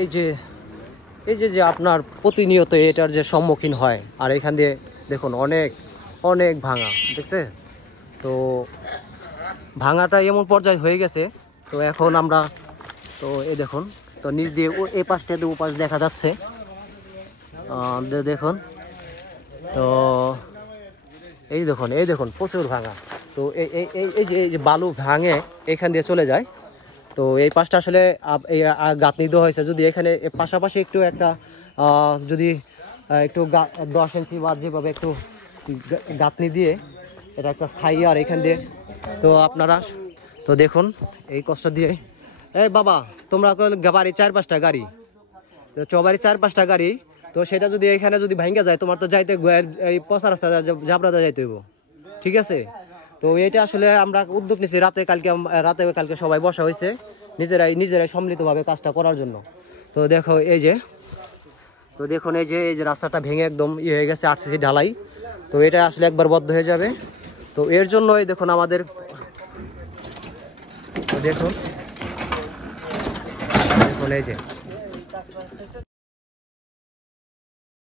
এই যে যে আপনার প্রতিনিয়ত এটার যে সম্মুখীন হয়, আর এখান দিয়ে দেখুন অনেক অনেক ভাঙা দেখছে। তো ভাঙাটা এমন পর্যায়ে হয়ে গেছে। তো এখন আমরা তো এই দেখুন, তো নিচ দিয়ে এই পাশটা দিয়ে ওপাশ দেখা যাচ্ছে, দেখুন। তো এই দেখুন প্রচুর ভাঙা। তো এই যে বালু ভাঙে এখান দিয়ে চলে যায়। তো এই পাশটা আসলে গাঁথনি দেওয়া হয়েছে, যদি এখানে পাশাপাশি একটু একটা যদি একটু 10 ইঞ্চি বা যেভাবে একটু গাঁথনি দিয়ে এটা একটা স্থায়ী, আর এখান দিয়ে তো আপনারা তো দেখুন এই কষ্ট দিয়ে। এই বাবা, তোমরা বাড়ি 4-5টা গাড়ি, তো চবাড়ি 4-5টা গাড়ি, তো সেটা যদি এখানে যদি ভাঙ্গা যায়, তোমার তো যাইতে এই পচা রাস্তা জাবরাতে যাইতে হইব, ঠিক আছে। তো এটা আসলে আমরা উদ্যোগ নিচ্ছি, কালকে সবাই বসা হয়েছে নিজেরাই সম্মিলিতভাবে কাজটা করার জন্য। তো দেখো তো দেখুন এই যে রাস্তাটা ভেঙে একদম হয়ে গেছে, আরসিসি ঢালাই। তো এটা আসলে একবার বদ্ধ হয়ে যাবে। তো এর জন্য দেখুন আমাদের দেখুন এই যে